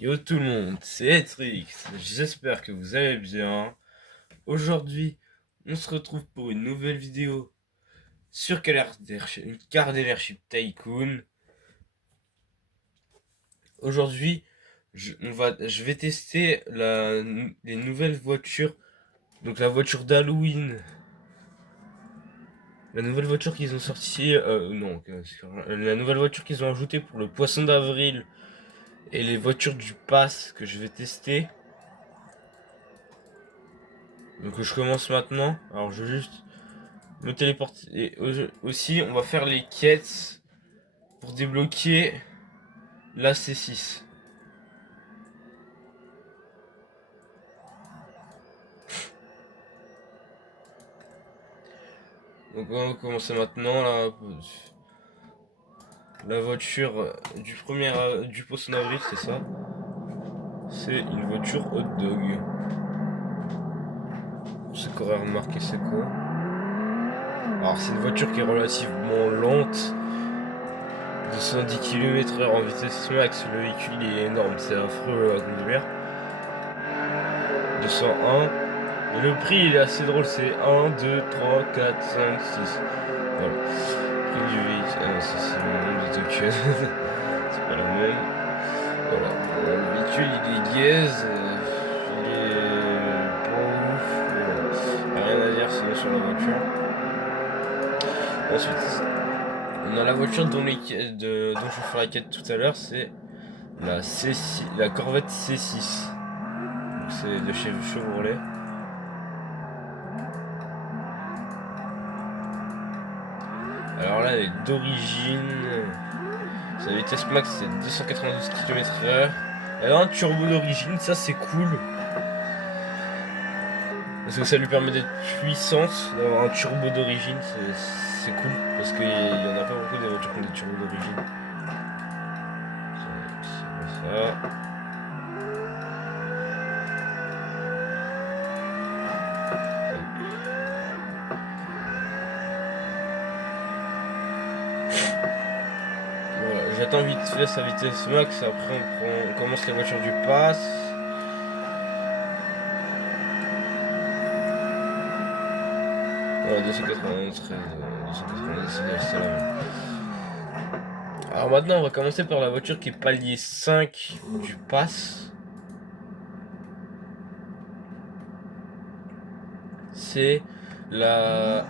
Yo tout le monde, c'est Etrix, j'espère que vous allez bien. Aujourd'hui, on se retrouve pour une nouvelle vidéo sur Car Dealership Tycoon. Aujourd'hui, je vais tester les nouvelles voitures, donc la voiture d'Halloween, la nouvelle voiture qu'ils ont sortie, non, la nouvelle voiture qu'ils ont ajoutée pour le poisson d'avril et les voitures du pass que je vais tester. Donc je commence maintenant. Alors je vais juste me téléporter. Et aussi, on va faire les quêtes pour débloquer la C6. Donc on va commencer maintenant. La voiture du poisson d'avril, c'est ça. C'est une voiture hot dog. C'est qu'aurait remarqué c'est quoi. Alors c'est une voiture qui est relativement lente. 210 km/h en vitesse max. Le véhicule il est énorme, c'est affreux à conduire. 201. Et le prix il est assez drôle, c'est 1, 2, 3, 4, 5, 6. Voilà. Prix du véhicule. Ah non, ça c'est le nombre de tokens. C'est pas la même. Voilà. Le véhicule il est gaze. Il est pas ouf. Voilà. Rien à dire sinon sur la voiture. Ensuite, on a la voiture dont je vais faire la quête tout à l'heure, c'est la C6, la Corvette C6. C'est de chez Chevrolet. Alors là, elle est d'origine. Sa vitesse max c'est 292 km/h. Elle a un turbo d'origine, ça c'est cool. Parce que ça lui permet d'être puissante, d'avoir un turbo d'origine, c'est cool. Parce qu'il y en a pas beaucoup de voitures qui ont des turbos d'origine. C'est ça. Voilà, j'attends vite fait sa vitesse max, après on commence les voitures du pass. Voilà, 291, 290, c'est la même. Alors maintenant on va commencer par la voiture qui est palier 5 du pass. C'est la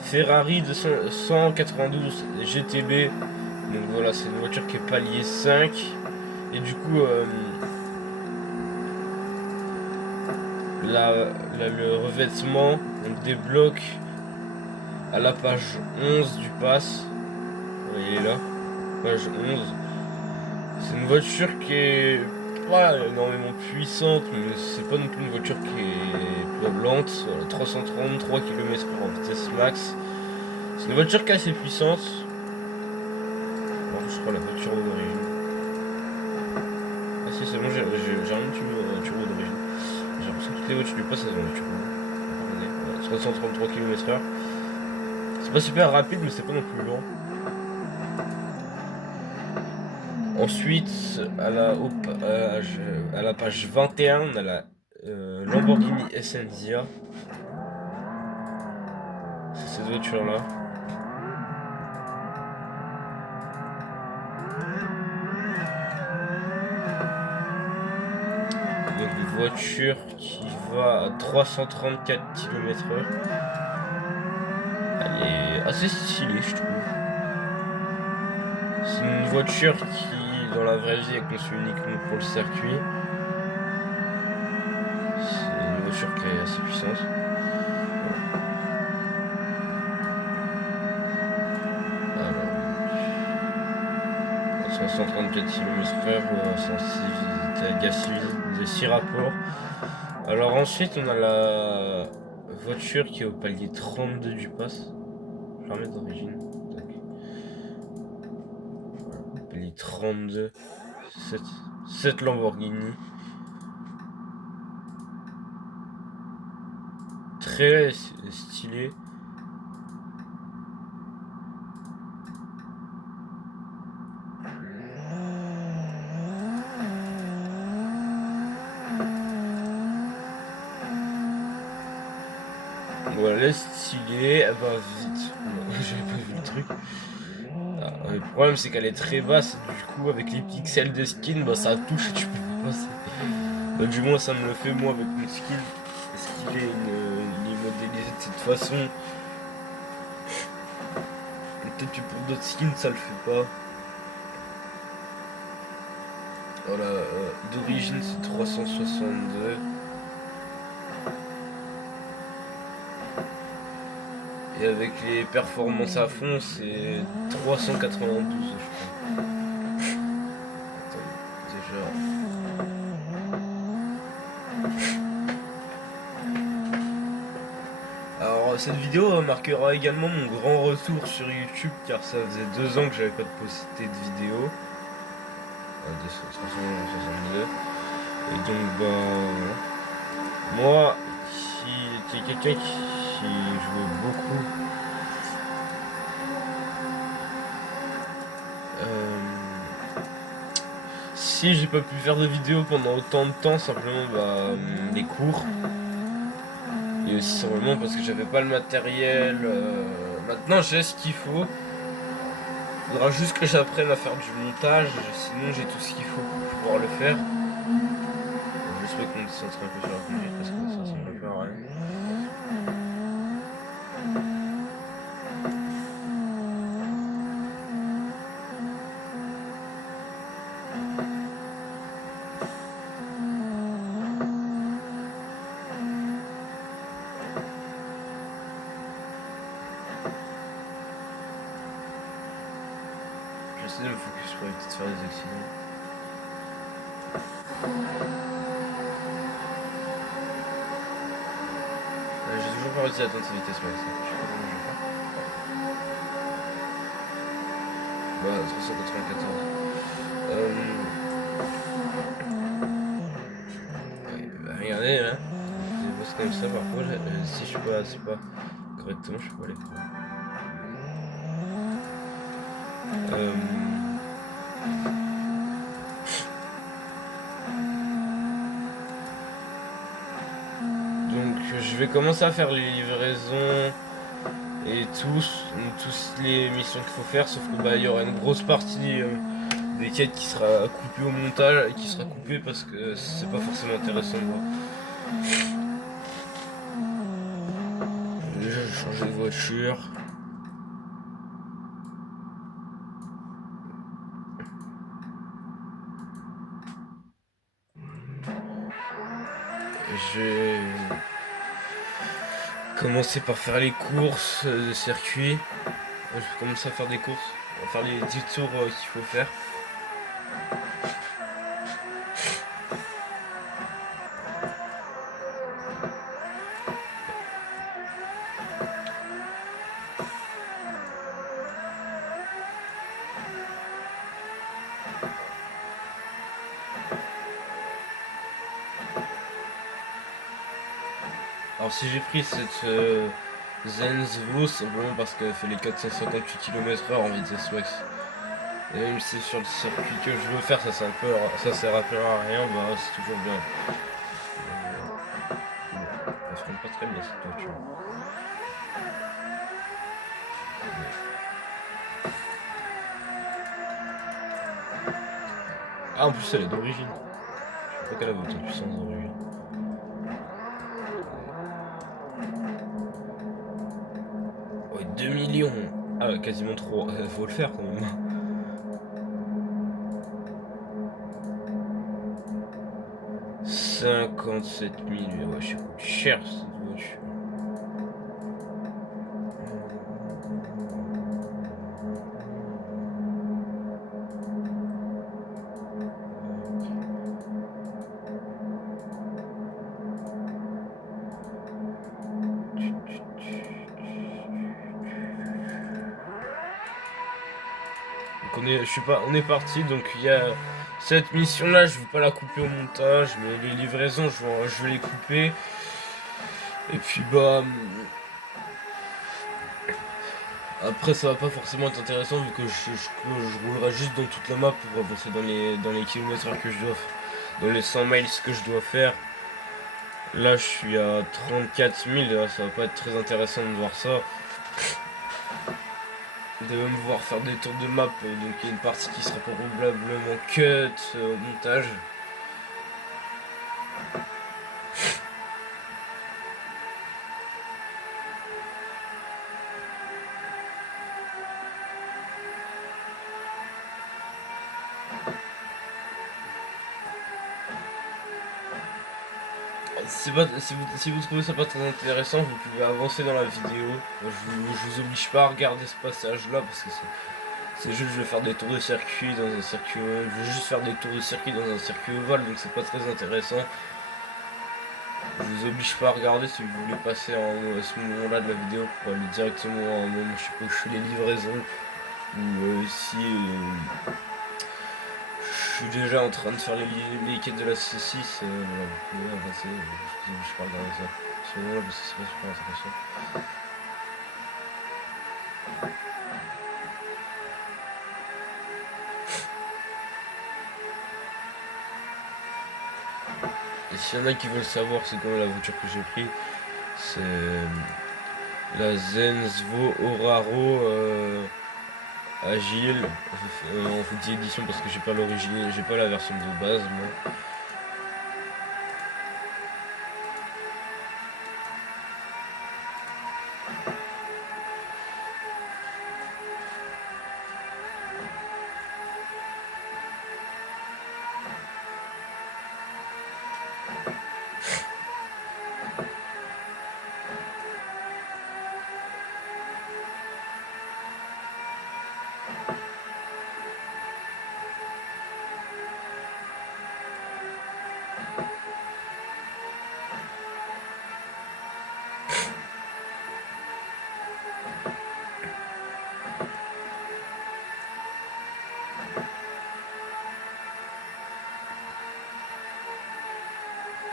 Ferrari 192 GTB. Donc voilà, c'est une voiture qui est palier 5. Et du coup, le revêtement, on débloque à la page 11 du pass. Il est là, page 11. C'est une voiture qui est pas énormément puissante, mais c'est pas non plus une voiture qui est lente. 333 km/h en vitesse max. C'est une voiture qui est assez puissante. Alors, je crois la voiture d'origine. Ah si, c'est bon, j'ai rien de turbo d'origine. J'ai l'impression que toutes les voitures du passent, elles ont du turbo. Attendez, 333 km/h. C'est pas super rapide, mais c'est pas non plus lent. Ensuite, à la page 21, on a la Lamborghini Essentia. C'est cette voiture-là. Donc une voiture qui va à 334 km/h. Elle est assez stylée, je trouve. C'est une voiture qui, dans la vraie vie, est conçue uniquement pour le circuit. C'est une voiture qui est assez puissante. 134 km/h, 106 gaz de 6 rapports. Alors ensuite on a la voiture qui est au palier 32 du pass. Je vais la remettre d'origine. Voilà, palier 32. Cette Lamborghini. Très stylé. Voilà, stylée, elle va vite. J'avais pas vu le truc. Le problème c'est qu'elle est très basse, et du coup avec les pixels de skin, bah ça touche et tu peux pas passer. Bah, du moins ça me le fait moi avec mon skin. Parce qu'il est, il est modélisé de cette façon. Et peut-être que pour d'autres skins ça le fait pas. Voilà, d'origine c'est 362. Et avec les performances à fond c'est 392 je crois. Attends, déjà. Alors cette vidéo marquera également mon grand retour sur YouTube car ça faisait 2 ans que j'avais pas posté de vidéo. 262. Et donc moi qui est quelqu'un qui joue beaucoup si j'ai pas pu faire de vidéo pendant autant de temps simplement les cours et aussi simplement parce que j'avais pas le matériel. Maintenant j'ai ce qu'il faut. Faudra juste que j'apprenne à faire du montage, sinon j'ai tout ce qu'il faut pour pouvoir le faire. J'espère qu'on se centre un peu sur la conduite parce que ça ressemble un peu à rien. J'essaie de me focus pour éviter de faire des accidents. J'ai toujours pas réussi à atteindre sa vitesse max. Je sais pas comment je vais faire. Bah 394. Ouais, bah, regardez là. Je bosse comme ça parfois. Si je passe pas correctement, je peux pas aller plus loin. Donc je vais commencer à faire les livraisons et tous les missions qu'il faut faire, sauf que il y aura une grosse partie des quêtes qui sera coupée au montage et qui sera coupée parce que c'est pas forcément intéressant de voir. Déjà j'ai changé de voiture. Je vais commencer par faire les courses de circuit. Je vais commencer à faire des courses, à faire les 10 tours qu'il faut faire. Alors si j'ai pris cette Zenzvo, simplement parce qu'elle fait les 458 km/h en vitesse max. Et même si c'est sur le circuit que je veux faire, ça sert un peu à rien, bah c'est toujours bien. Elle se rend pas très bien cette voiture. Ah en plus elle est d'origine. Je sais pas qu'elle avait autant de puissance d'origine. Ouais 2 millions. Ah ouais, quasiment trop. Faut le faire quand même. 57 000, ouais, je sais pas, cher cette voiture. Donc on est parti, donc il y a cette mission là, je vais pas la couper au montage, mais les livraisons je vais les couper. Et puis après ça va pas forcément être intéressant vu que je roulerai juste dans toute la map pour avancer dans les kilomètres heure que je dois faire, dans les 100 miles que je dois faire. Là, je suis à 34 000, ça va pas être très intéressant de voir ça. De me voir faire des tours de map, donc il y a une partie qui sera probablement cut au montage. Si vous trouvez ça pas très intéressant, vous pouvez avancer dans la vidéo. Je vous oblige pas à regarder ce passage là parce que c'est juste je vais faire des tours de circuit dans un circuit. Je vais juste faire des tours de circuit dans un circuit ovale, donc c'est pas très intéressant. Je vous oblige pas à regarder si vous voulez passer à ce moment-là de la vidéo pour aller directement à un moment, je sais pas, où je fais les livraisons ou si je suis déjà en train de faire les quêtes de la C6, voilà, vous pouvez avancer, je vous oblige pas à regarder ça. À ce moment-là, parce que c'est pas super intéressant. Et s'il y en a qui veulent savoir c'est quoi la voiture que j'ai pris, c'est la Zenzvo Oraro Agile. On fait 10 éditions parce que j'ai pas l'origine, j'ai pas la version de base moi.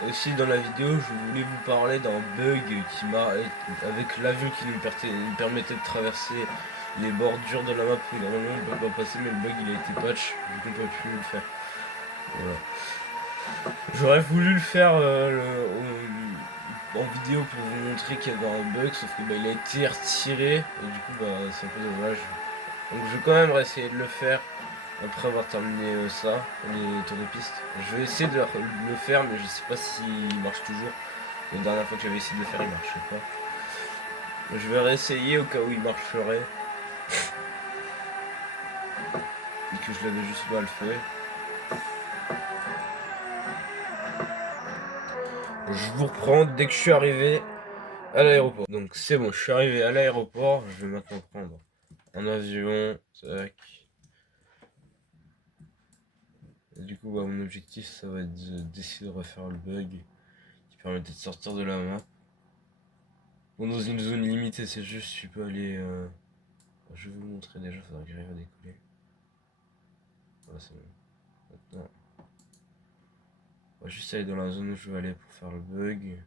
Aussi dans la vidéo, je voulais vous parler d'un bug qui m'a avec l'avion qui nous permettait de traverser les bordures de la map où normalement le bug va passer, mais le bug il a été patch, du coup on peut plus le faire. Voilà. J'aurais voulu le faire en vidéo pour vous montrer qu'il y avait un bug, sauf que il a été retiré, et du coup c'est un peu dommage. Donc je vais quand même essayer de le faire après avoir terminé ça, les tours de piste. Je vais essayer de le faire, mais je sais pas s'il marche toujours. La dernière fois que j'avais essayé de le faire, il marchait pas. Je vais réessayer au cas où il marcherait. Et que je l'avais juste mal fait. Je vous reprends dès que je suis arrivé à l'aéroport. Donc c'est bon, je suis arrivé à l'aéroport. Je vais maintenant prendre un avion. Tac. Et du coup, mon objectif, ça va être d'essayer de refaire le bug qui permettait de sortir de la map. Bon, dans une zone limitée, c'est juste, tu peux aller. Je vais vous montrer déjà, faudra que j'arrive à décoller. Voilà, c'est bon. Maintenant, on va juste aller dans la zone où je veux aller pour faire le bug.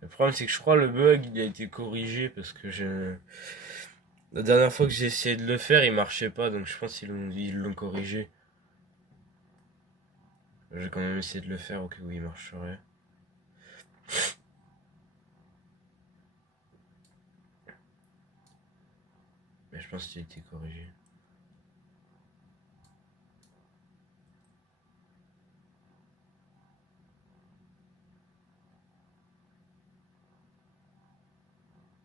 Le problème, c'est que je crois le bug il a été corrigé parce que la dernière fois que j'ai essayé de le faire, il marchait pas, donc je pense qu'ils l'ont corrigé. J'ai quand même essayé de le faire au cas où il marcherait. Mais je pense qu'il a été corrigé.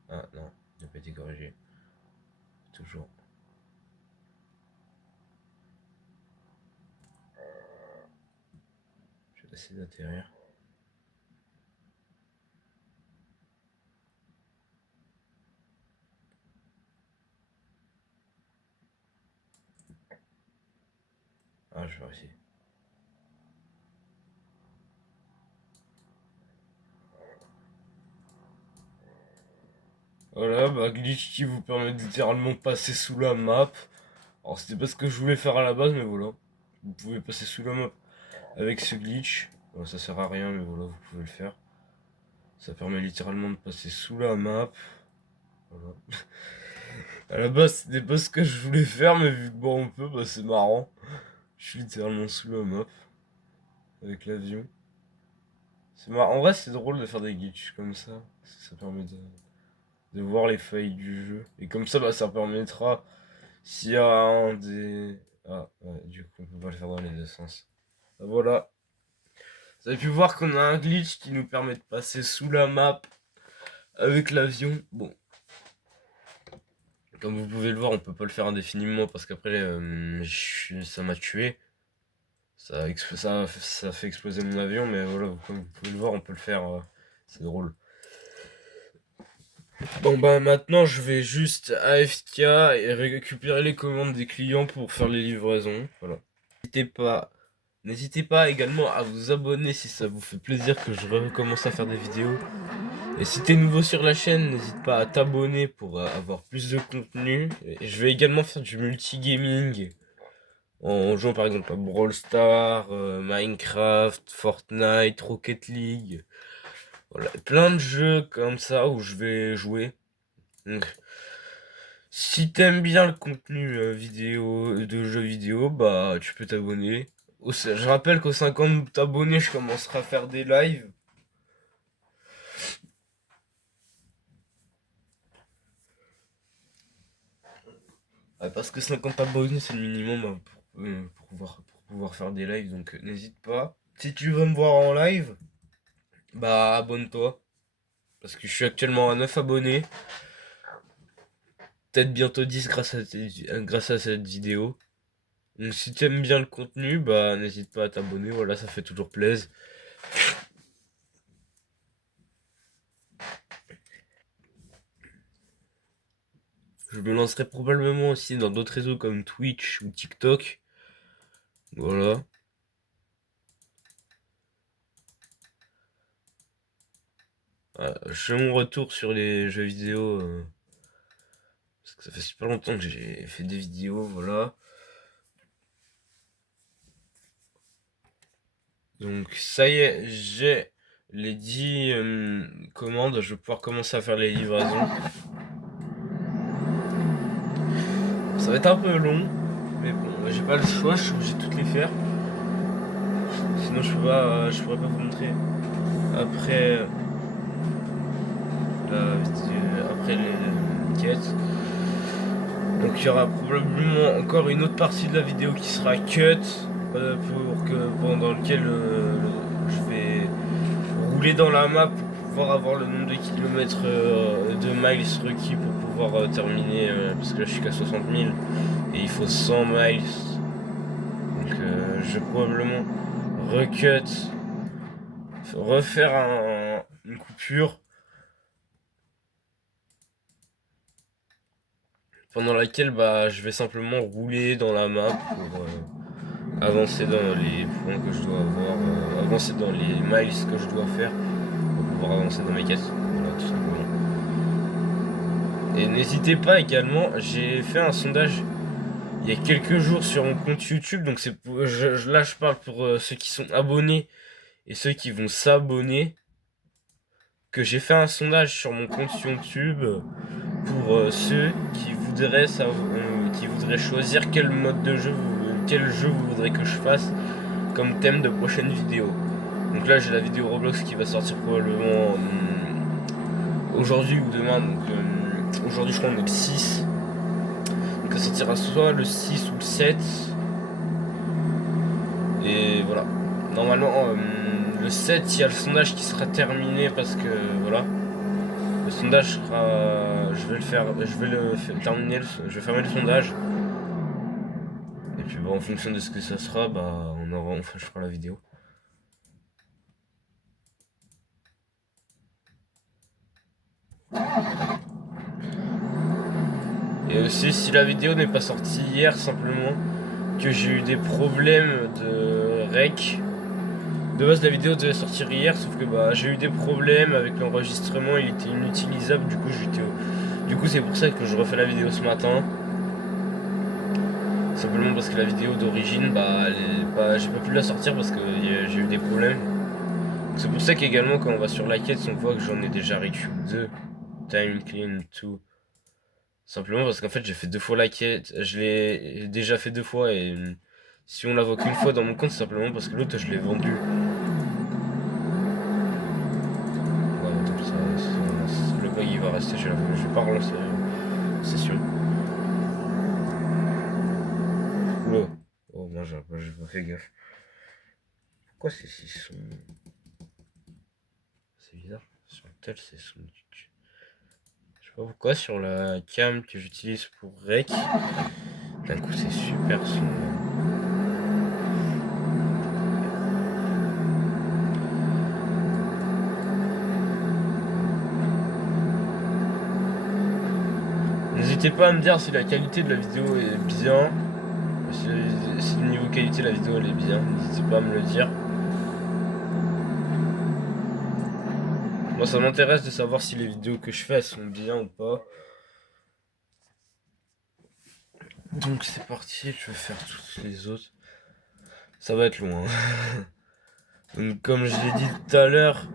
Ah non, il n'a pas été corrigé. Toujours. Je vais essayer d'atterrir. Ah, je vais essayer. Voilà, glitch qui vous permet de littéralement passer sous la map. Alors c'était pas ce que je voulais faire à la base, mais voilà. Vous pouvez passer sous la map avec ce glitch. Bon, ça sert à rien, mais voilà, vous pouvez le faire. Ça permet littéralement de passer sous la map. Voilà. À la base, c'était pas ce que je voulais faire, mais vu que bon, on peut, c'est marrant. Je suis littéralement sous la map avec l'avion. C'est marrant. En vrai, c'est drôle de faire des glitches comme ça. Ça permet de voir les failles du jeu. Et comme ça, bah, ça permettra, s'il y a un des... Ah, ouais, du coup, on peut pas le faire dans les deux sens. Ah, voilà. Vous avez pu voir qu'on a un glitch qui nous permet de passer sous la map avec l'avion. Bon. Comme vous pouvez le voir, on peut pas le faire indéfiniment parce qu'après, ça m'a tué. Ça fait exploser mon avion, mais voilà, comme vous pouvez le voir, on peut le faire. C'est drôle. Bon bah maintenant je vais juste AFK et récupérer les commandes des clients pour faire les livraisons. Voilà. N'hésitez pas également à vous abonner si ça vous fait plaisir que je recommence à faire des vidéos. Et si t'es nouveau sur la chaîne, n'hésite pas à t'abonner pour avoir plus de contenu. Et je vais également faire du multigaming en jouant par exemple à Brawl Stars, Minecraft, Fortnite, Rocket League. Voilà, plein de jeux comme ça où je vais jouer. Donc, si t'aimes bien le contenu vidéo de jeux vidéo, bah tu peux t'abonner. Je rappelle qu'aux 50 abonnés, je commencerai à faire des lives. Parce que 50 abonnés, c'est le minimum pour pouvoir faire des lives, donc n'hésite pas. Si tu veux me voir en live, bah abonne-toi. Parce que je suis actuellement à 9 abonnés. Peut-être bientôt 10 grâce à cette vidéo. Donc si t'aimes bien le contenu, bah n'hésite pas à t'abonner, voilà, ça fait toujours plaisir. Je me lancerai probablement aussi dans d'autres réseaux comme Twitch ou TikTok. Voilà. Je fais mon retour sur les jeux vidéo. Parce que ça fait super longtemps que j'ai fait des vidéos, voilà. Donc ça y est, j'ai les 10 commandes. Je vais pouvoir commencer à faire les livraisons. Ça va être un peu long. Mais bon, j'ai pas le choix, je suis obligé de toutes les faire. Sinon je pourrais pas vous montrer. Après après les quêtes. Donc il y aura probablement encore une autre partie de la vidéo qui sera cut pendant lequel je vais rouler dans la map pour pouvoir avoir le nombre de kilomètres de miles requis pour pouvoir terminer parce que là je suis qu'à 60 000 et il faut 100 miles. Donc je vais probablement refaire une coupure pendant laquelle bah, je vais simplement rouler dans la map pour avancer dans les points que je dois avoir, avancer dans les miles que je dois faire pour pouvoir avancer dans mes quêtes. Voilà, tout simplement. Et n'hésitez pas également, j'ai fait un sondage il y a quelques jours sur mon compte YouTube, donc c'est là je parle pour ceux qui sont abonnés et ceux qui vont s'abonner, que j'ai fait un sondage sur mon compte YouTube pour ceux qui voudraient choisir quel jeu vous voudrez que je fasse comme thème de prochaine vidéo. Donc là j'ai la vidéo Roblox qui va sortir probablement aujourd'hui ou demain. Donc aujourd'hui je crois on est le 6. Donc ça sortira soit le 6 ou le 7. Et voilà. Normalement le 7 il y a le sondage qui sera terminé parce que voilà. Le sondage sera. Je vais le faire. Je vais terminer. Je vais fermer le sondage. Et puis bah, en fonction de ce que ça sera, bah je ferai la vidéo. Et aussi si la vidéo n'est pas sortie hier simplement que j'ai eu des problèmes de rec. De base la vidéo devait sortir hier sauf que bah j'ai eu des problèmes avec l'enregistrement, il était inutilisable du coup c'est pour ça que je refais la vidéo ce matin. Simplement parce que la vidéo d'origine j'ai pas pu la sortir parce que j'ai eu des problèmes. C'est pour ça qu'également quand on va sur la quête on voit que j'en ai déjà récup 2 time clean 2. Simplement parce qu'en fait j'ai fait 2 fois la quête, je l'ai déjà fait 2 fois et si on la voit qu'une fois dans mon compte c'est simplement parce que l'autre je l'ai vendu. le bug il va rester, je vais pas relancer la session. Oula. Oh moi j'ai pas fait gaffe. Pourquoi ces 6 sons? C'est bizarre. Sur le tel c'est son. Je sais pas pourquoi sur la cam que j'utilise pour rec. D'un coup c'est super son. N'hésitez pas à me dire si la qualité de la vidéo est bien. Si le niveau qualité de la vidéo elle est bien, n'hésitez pas à me le dire. Moi ça m'intéresse de savoir si les vidéos que je fais elles sont bien ou pas. Donc c'est parti, je vais faire toutes les autres. Ça va être loin. Donc comme je l'ai dit tout à l'heure,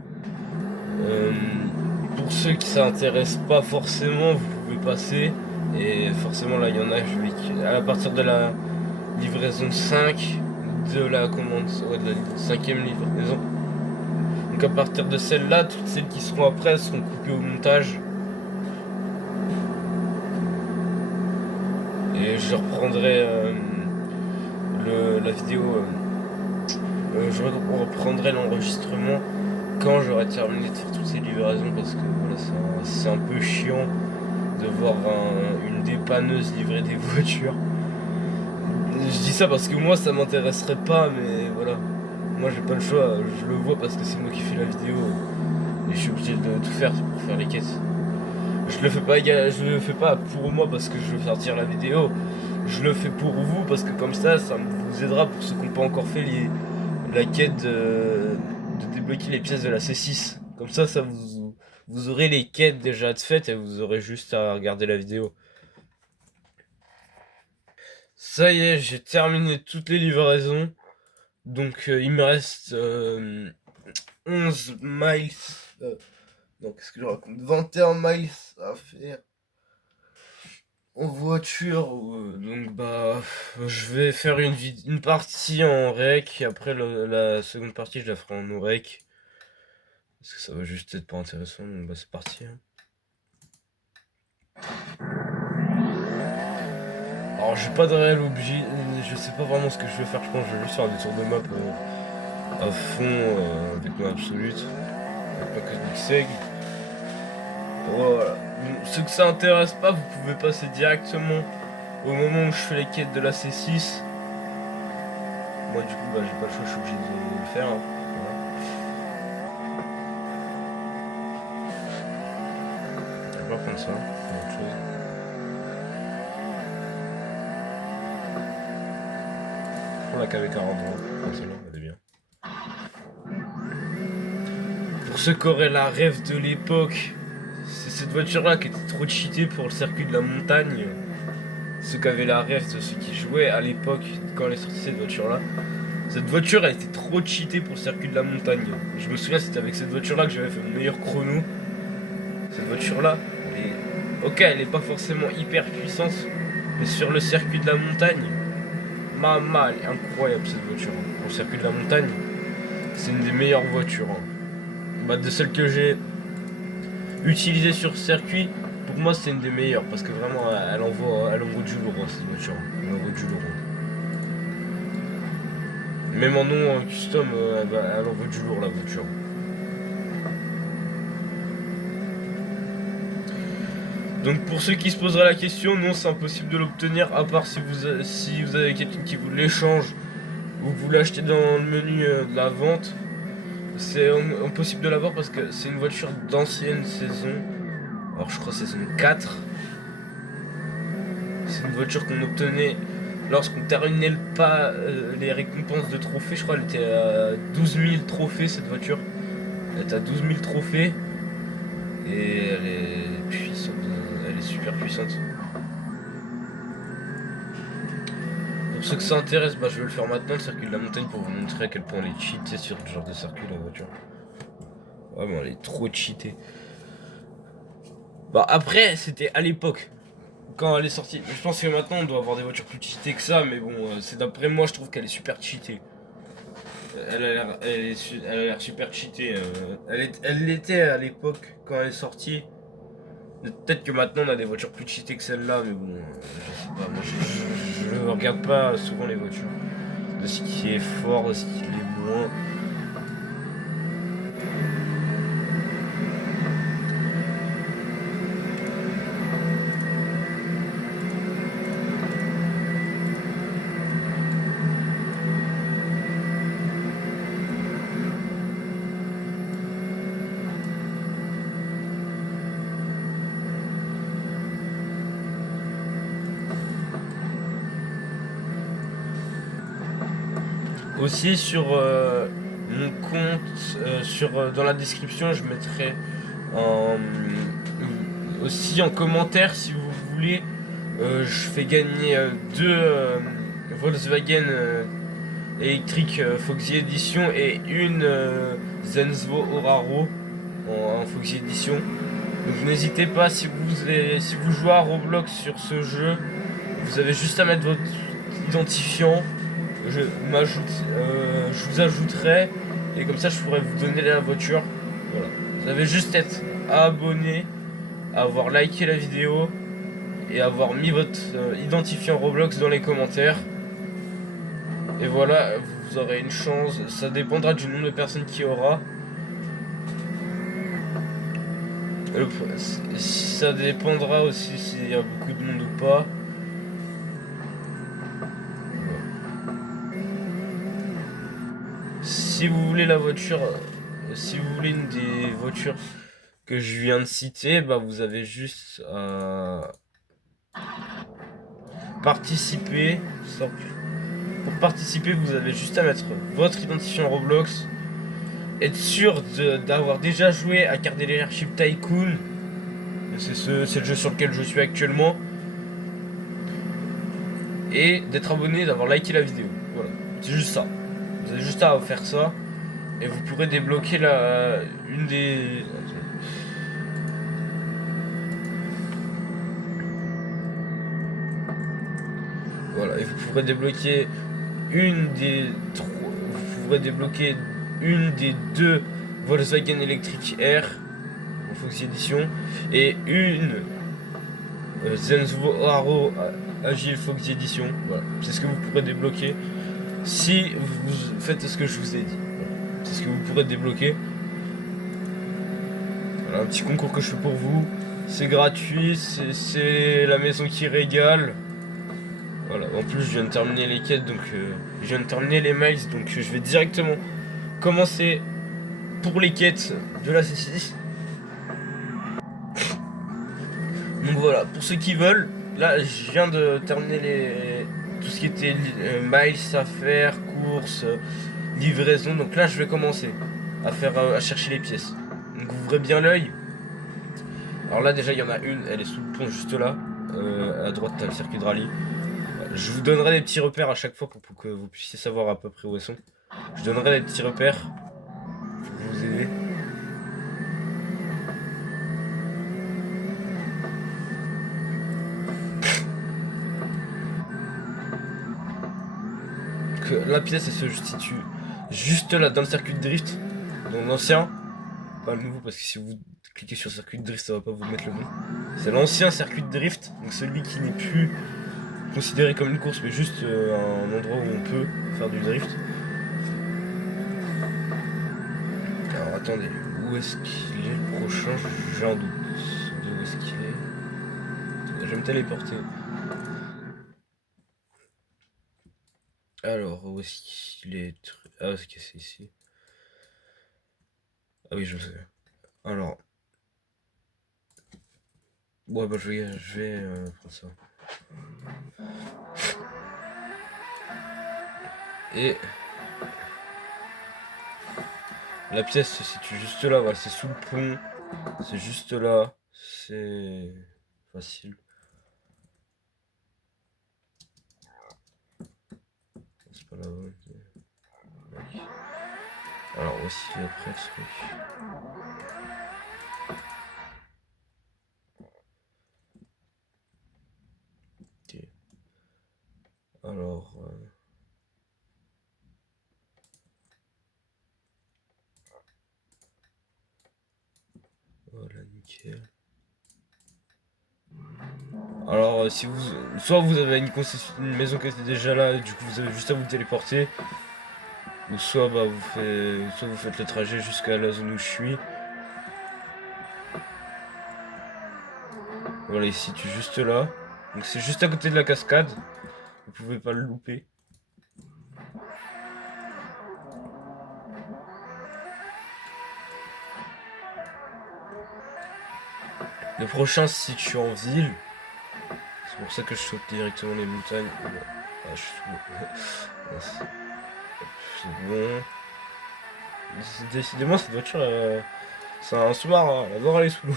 pour ceux qui s'intéressent pas forcément, vous pouvez passer. Et forcément là il y en a, à partir de la livraison 5 de la commande, ouais, de la 5ème livraison. Donc à partir de celle-là, toutes celles qui seront après seront coupées au montage. Et je reprendrai la vidéo, je reprendrai l'enregistrement quand j'aurai terminé de faire toutes ces livraisons, parce que voilà, c'est un peu chiant de voir une dépanneuse livrer des voitures. Je dis ça parce que moi ça m'intéresserait pas, mais voilà. Moi j'ai pas le choix, je le vois parce que c'est moi qui fais la vidéo et je suis obligé de tout faire pour faire les quêtes. Je le fais pas pour moi parce que je veux sortir la vidéo. Je le fais pour vous parce que comme ça vous aidera pour ceux qui n'ont pas encore fait la quête de débloquer les pièces de la C6. Comme ça vous aurez les quêtes déjà faites et vous aurez juste à regarder la vidéo. Ça y est, j'ai terminé toutes les livraisons. Donc il me reste 11 miles. Non, qu'est-ce que je raconte? 21 miles à faire en voiture. Donc bah je vais faire une partie en rec. Après la seconde partie je la ferai en no-rec. Parce que ça va juste être pas intéressant. Donc bah c'est parti. Hein. Alors j'ai pas de réel objet. Je sais pas vraiment ce que je vais faire. Je pense que je vais juste faire des tours de map à fond avec ma absolute. Avec ma cosmic seg. Voilà. Ceux que ça intéresse pas, vous pouvez passer directement au moment où je fais les quêtes de la C6. Moi du coup bah j'ai pas le choix, je suis obligé de le faire. Hein. Voilà. Je vais pas prendre ça, autre chose. Pour la KV 40 celle-là, elle est bien. Pour ceux qui auraient la rêve de l'époque, c'est cette voiture là qui était trop cheatée pour le circuit de la montagne. Ceux qui avaient la rêve de ceux qui jouaient à l'époque quand elle est sortie cette voiture là. Cette voiture elle était trop cheatée pour le circuit de la montagne. Je me souviens c'était avec cette voiture là que j'avais fait mon meilleur chrono. Cette voiture là, elle est pas forcément hyper puissante, mais sur le circuit de la montagne, elle est incroyable cette voiture. Pour le circuit de la montagne, c'est une des meilleures voitures. Bah, de celles que j'ai utilisées sur circuit, pour moi c'est une des meilleures parce que vraiment elle envoie du lourd cette voiture. Elle envoie du lourd. Même en nom custom, elle envoie du lourd la voiture. Donc pour ceux qui se poseraient la question, non c'est impossible de l'obtenir à part si vous avez quelqu'un qui vous l'échange ou vous l'achetez dans le menu de la vente. C'est impossible de l'avoir parce que c'est une voiture d'ancienne saison. Alors je crois saison 4. C'est une voiture qu'on obtenait lorsqu'on terminait pas les récompenses de trophées. Je crois qu'elle était à 12 000 trophées cette voiture. Elle est à 12 000 trophées. Et elle est puissante. Elle est super puissante. Pour ceux que ça intéresse, bah, je vais le faire maintenant, le circuit de la montagne, pour vous montrer à quel point elle est cheatée sur ce genre de circuit la voiture. Vraiment, elle est trop cheatée. Bah après, c'était à l'époque, quand elle est sortie. Je pense que maintenant, on doit avoir des voitures plus cheatées que ça, mais bon, c'est d'après moi, je trouve qu'elle est super cheatée. elle a l'air super cheatée. Elle l'était à l'époque quand elle est sortie. Peut-être que maintenant on a des voitures plus cheatées que celle-là, mais bon, je sais pas. Moi, je regarde pas souvent les voitures. De ce qui est fort, de ce qui est moins. Aussi sur mon compte, dans la description, je mettrai en, aussi en commentaire si vous voulez. Je fais gagner deux Volkswagen électrique Foxy Edition et une Zenzo Oraro en Foxy Edition. Donc n'hésitez pas si vous jouez à Roblox sur ce jeu, vous avez juste à mettre votre identifiant. Je vous ajouterai et comme ça je pourrai vous donner la voiture. Voilà. Vous avez juste à être abonné, à avoir liké la vidéo et avoir mis votre identifiant Roblox dans les commentaires. Et voilà, vous aurez une chance. Ça dépendra du nombre de personnes qu'il y aura. Ça dépendra aussi s'il y a beaucoup de monde ou pas. Si vous voulez la voiture, si vous voulez une des voitures que je viens de citer, bah vous avez juste à participer. Pour participer, vous avez juste à mettre votre identifiant Roblox, être sûr d'avoir déjà joué à Car Dealership Tycoon. C'est le jeu sur lequel je suis actuellement. Et d'être abonné, d'avoir liké la vidéo. Voilà, c'est juste ça. Vous avez juste à faire ça. Et vous pourrez débloquer une des... Voilà, et vous pourrez débloquer vous pourrez débloquer une des deux Volkswagen Electric Air en Foxy Edition et une Zenzo Haro Agile Foxy Edition. Voilà, c'est ce que vous pourrez débloquer si vous faites ce que je vous ai dit. Voilà. C'est ce que vous pourrez débloquer. Voilà, un petit concours que je fais pour vous. C'est gratuit, c'est la maison qui régale. Voilà, en plus je viens de terminer les quêtes, donc je viens de terminer les miles, donc je vais directement commencer pour les quêtes de la C6. Donc voilà, pour ceux qui veulent, là je viens de terminer tout ce qui était miles à faire, courses, livraison, donc là je vais commencer à chercher les pièces. Donc vous ouvrez bien l'œil. Alors là déjà il y en a une, elle est sous le pont juste là, à droite t'as le circuit de rallye. Je vous donnerai des petits repères à chaque fois pour que vous puissiez savoir à peu près où elles sont. Je donnerai des petits repères pour vous aider. Que la pièce elle se situe juste là dans le circuit de drift, dans l'ancien, pas le nouveau parce que si vous cliquez sur le circuit de drift ça va pas vous mettre le bon. C'est l'ancien circuit de drift, donc celui qui n'est plus considéré comme une course mais juste un endroit où on peut faire du drift. Alors attendez, où est-ce qu'il est le prochain? J'ai un doute de où est-ce qu'il est. Je vais me téléporter. Alors, où est-ce qu'il est? Ah, c'est ici. Ah oui, je sais. Alors. Ouais, bah je vais faire ça. Et la pièce se situe juste là, voilà, c'est sous le pont. C'est juste là. C'est facile. C'est pas là-bas. Okay. Alors, voici après le truc. Okay. Alors. Nickel. Alors si vous, soit vous avez une maison qui était déjà là, et du coup vous avez juste à vous téléporter, ou soit bah vous faites le trajet jusqu'à la zone où je suis. Voilà, il se situe juste là. Donc c'est juste à côté de la cascade. Vous pouvez pas le louper. Le prochain se situe en ville. C'est pour ça que je saute directement les montagnes. Ah, c'est bon. Décidément, cette voiture, c'est un sous-marin. Elle adore aller sous l'eau.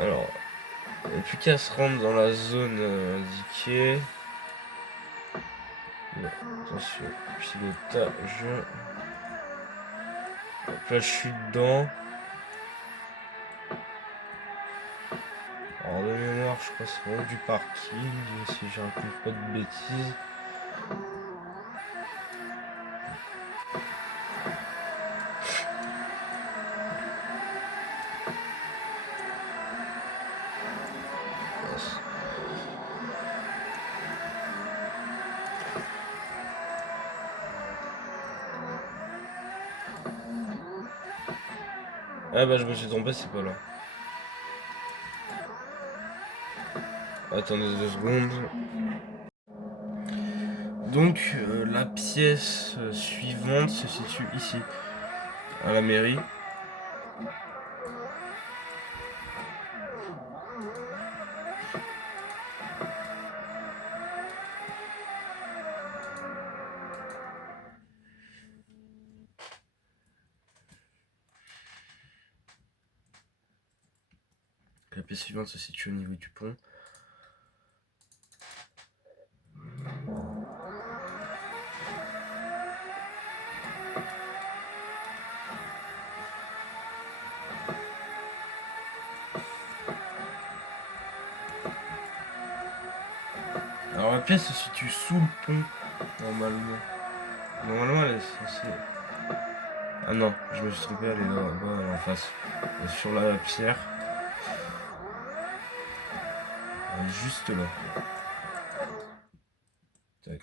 Alors, il n'y a plus qu'à se rendre dans la zone indiquée. Bon, attention, pilotage. Hop là, je suis dedans. Alors, de mémoire, je crois que c'est vraiment du parking, si je raconte pas de bêtises. Ah bah je me suis trompé, c'est pas là. Attendez 2 secondes. Donc la pièce suivante se situe ici, à la mairie. La pièce suivante se situe au niveau du pont. Alors la pièce se situe sous le pont, normalement. Normalement elle est censée... Ah non, je me suis trompé, elle est là-bas, elle est en face. Elle est sur la pierre. Elle est juste là. Tac,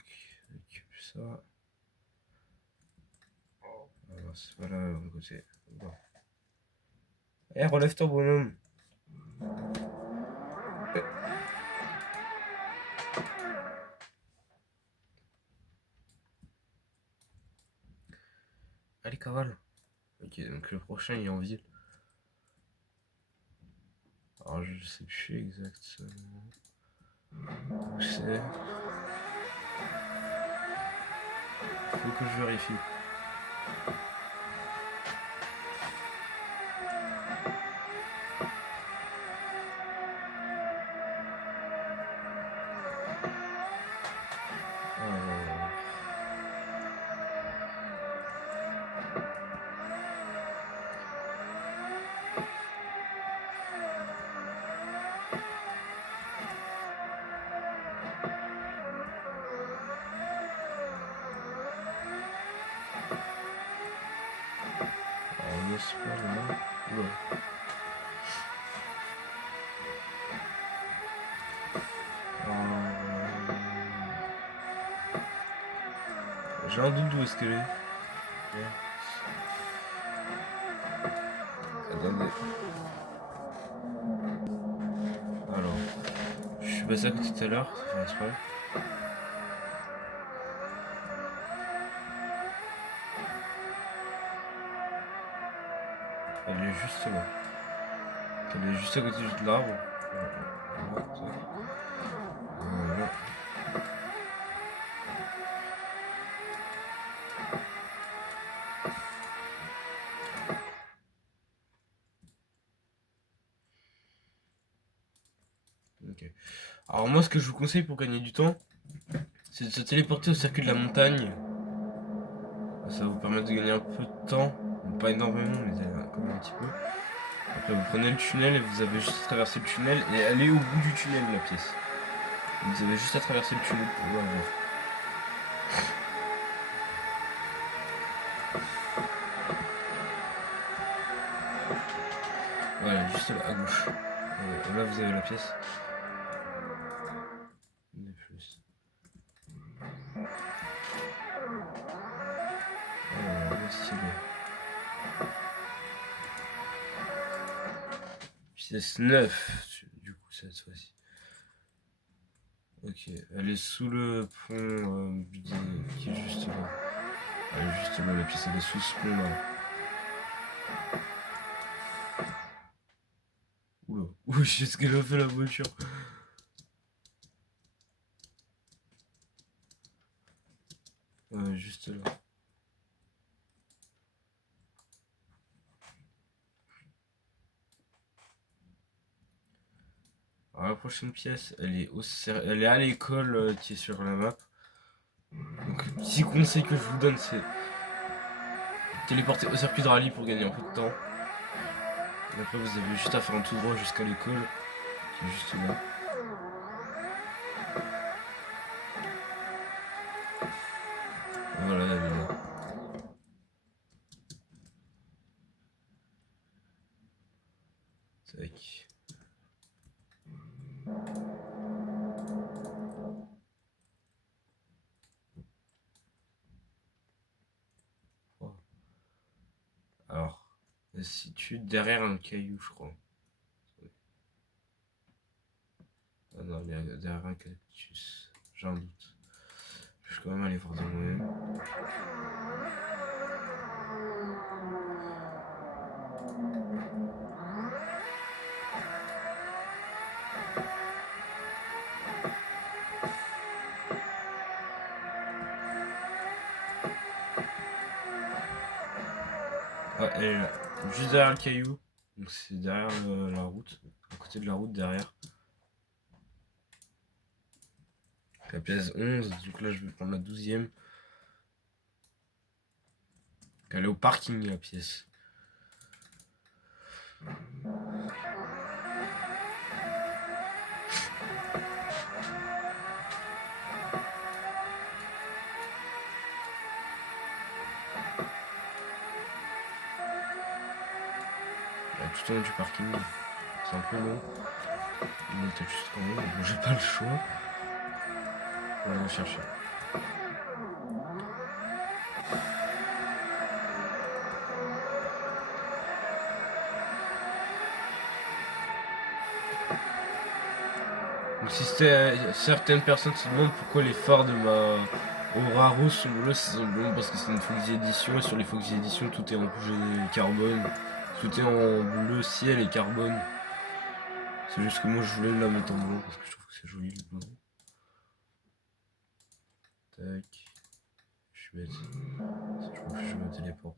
récupère ça. Ah non, c'est pas là, de côté. Bon. Eh, relève-toi, bonhomme. Allez, cavale. Ok, donc le prochain il est en ville. Alors je sais plus exactement où c'est. Faut que je vérifie. Alors... n'est-ce pas là? Ouais. J'ai un doute d'où est-ce qu'elle est. Ouais. Attendez. Alors, je suis passé à côté tout à l'heure, ça fait exprès. Elle est juste là. Elle est juste à côté de l'arbre. Voilà. Ok. Alors moi ce que je vous conseille pour gagner du temps, c'est de se téléporter au circuit de la montagne. Ça va vous permettre de gagner un peu de temps. Pas énormément, mais quand même un petit peu. Après vous prenez le tunnel et vous avez juste à traverser le tunnel et aller au bout du tunnel la pièce. Vous avez juste à traverser le tunnel pour voir. Voilà, juste là, à gauche. Là, vous avez la pièce. Des plus. Alors, stylé. Pièce 9, du coup, cette fois-ci. Ok, elle est sous le pont qui est juste là. Elle est juste là, la pièce, elle est sous ce pont là. Oula, oui, je sais ce qu'elle a fait la voiture. Juste là. Alors, la prochaine pièce, elle est à l'école qui est sur la map. Donc, petit conseil que je vous donne, c'est téléporter au circuit de rallye pour gagner un peu de temps. Et après, vous avez juste à faire un tout droit jusqu'à l'école, qui est juste là. Voilà, elle est là. Tac. Oh. Alors, elle se situe derrière un caillou, je crois. Ah non, derrière un cactus. J'ai un doute. Je vais quand même aller voir de moi-même. Ouais, elle est là. Juste derrière le caillou. Donc c'est derrière la route. À côté de la route, derrière. La pièce 11. Donc là, je vais prendre la 12e. Elle est au parking, la pièce. Tout en haut du parking. C'est un peu long. Mais t'as juste quand même. Bon, j'ai pas le choix. On va le chercher. Donc si certaines personnes se demandent pourquoi les phares de ma Aura rouge sont bleus, c'est simplement parce que c'est une Foxy Edition et sur les Foxy Edition tout est en rouge et carbone. Tout est en bleu ciel et carbone. C'est juste que moi je voulais la mettre en blanc parce que je trouve que c'est joli le blanc. Tac. Je suis bête. Je me téléporte.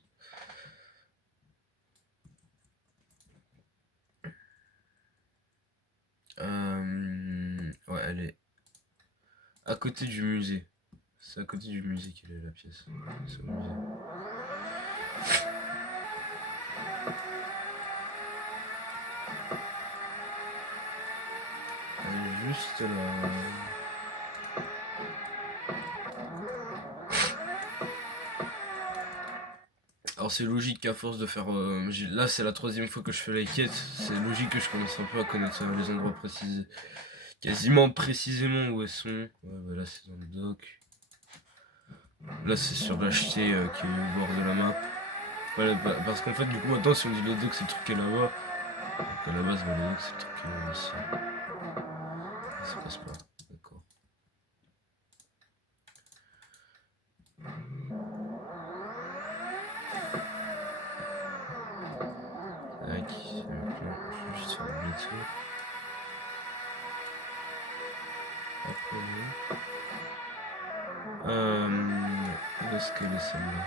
Ouais, elle est à côté du musée. C'est à côté du musée qu'elle est la pièce. C'est au musée. Elle est juste là. Alors c'est logique qu'à force de faire... là c'est la 3e fois que je fais la quête. C'est logique que je commence un peu à connaître les endroits précis. Quasiment précisément où elles sont. Ouais, bah là c'est dans le dock. Là c'est sur l'acheter qui est au bord de la map. Voilà, parce qu'en fait du coup maintenant si on dit le dock c'est le truc qui est là-bas. Donc à la base bah, le dock c'est le truc qui est ici. Ça passe pas. D'accord. Tac. Je vais juste faire un tour. Où est-ce qu'elle est celle-là?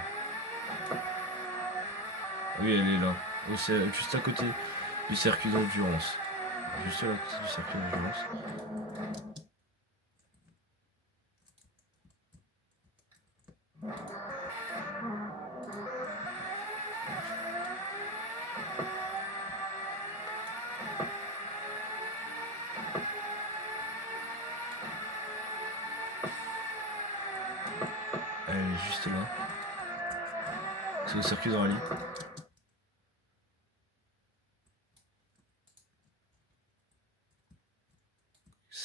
Ah oui, elle est là. C'est juste à côté du circuit d'endurance. Juste là, à côté du circuit d'endurance. Elle est juste là. C'est au circuit de rallye.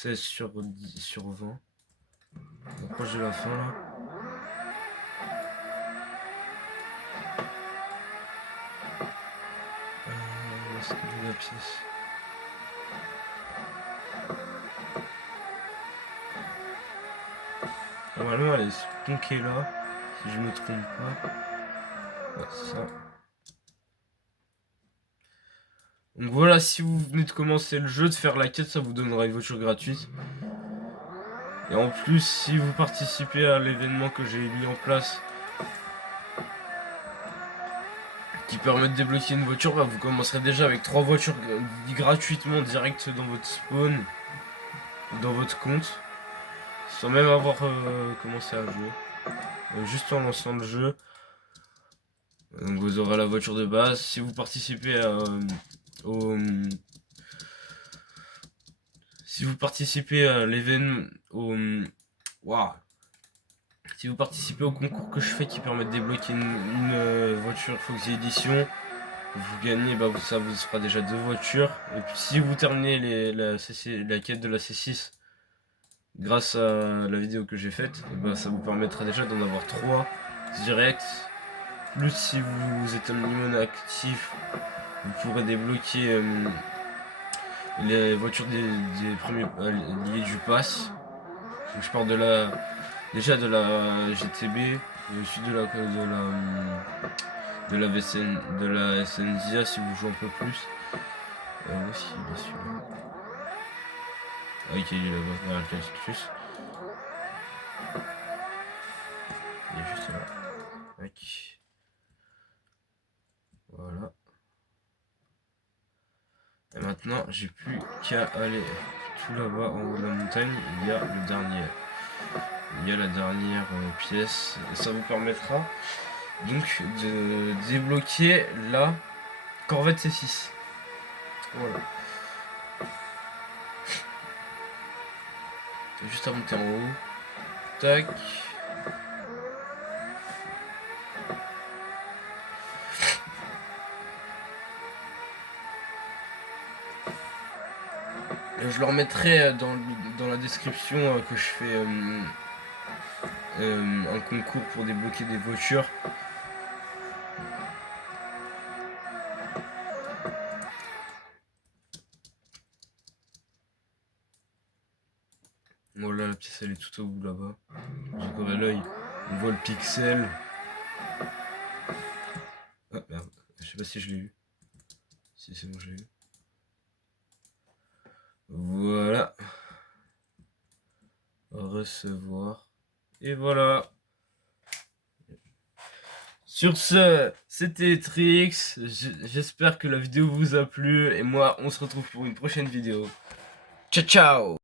16 sur 10 sur 20. On approche de la fin là. Où est-ce que j'ai la pièce? Normalement elle est sponkée là, si je me trompe pas. Ouais, c'est ça. Donc voilà, si vous venez de commencer le jeu, de faire la quête, ça vous donnera une voiture gratuite. Et en plus, si vous participez à l'événement que j'ai mis en place, qui permet de débloquer une voiture, bah vous commencerez déjà avec 3 voitures gratuitement direct dans votre spawn, dans votre compte, sans même avoir commencé à jouer. Juste en lançant le jeu. Donc vous aurez la voiture de base. Si vous participez au... Si vous participez à l'événement... Waouh. Si vous participez au concours que je fais qui permet de débloquer une voiture Foxy Edition, vous gagnez, bah ça vous fera déjà 2 voitures. Et puis si vous terminez la quête de la C6 grâce à la vidéo que j'ai faite, bah ça vous permettra déjà d'en avoir 3 direct. Plus si vous êtes un minimum actif, vous pourrez débloquer les voitures des premiers liés du pass. Donc je pars déjà de la GTB, ensuite de la VSN, de la SNZIA si vous jouez un peu plus. Où est-ce qu'il est celui-là? Ah ok, il est là-bas, derrière le cactus. Il est juste là. Tac. Voilà. Et maintenant, j'ai plus qu'à aller tout là-bas en haut de la montagne. Il y a le dernier. Il y a la dernière pièce. Et ça vous permettra donc de débloquer la Corvette C6. Voilà. Juste à monter en haut. Tac. Je le remettrai dans la description que je fais un concours pour débloquer des voitures. Voilà, la pièce elle est tout au bout là-bas. J'ai encore à l'œil. On voit le pixel. Ah merde, je sais pas si je l'ai eu. Si c'est bon, je l'ai eu. Voilà. Recevoir. Et voilà. Sur ce, c'était Trix. J'espère que la vidéo vous a plu. Et moi, on se retrouve pour une prochaine vidéo. Ciao, ciao!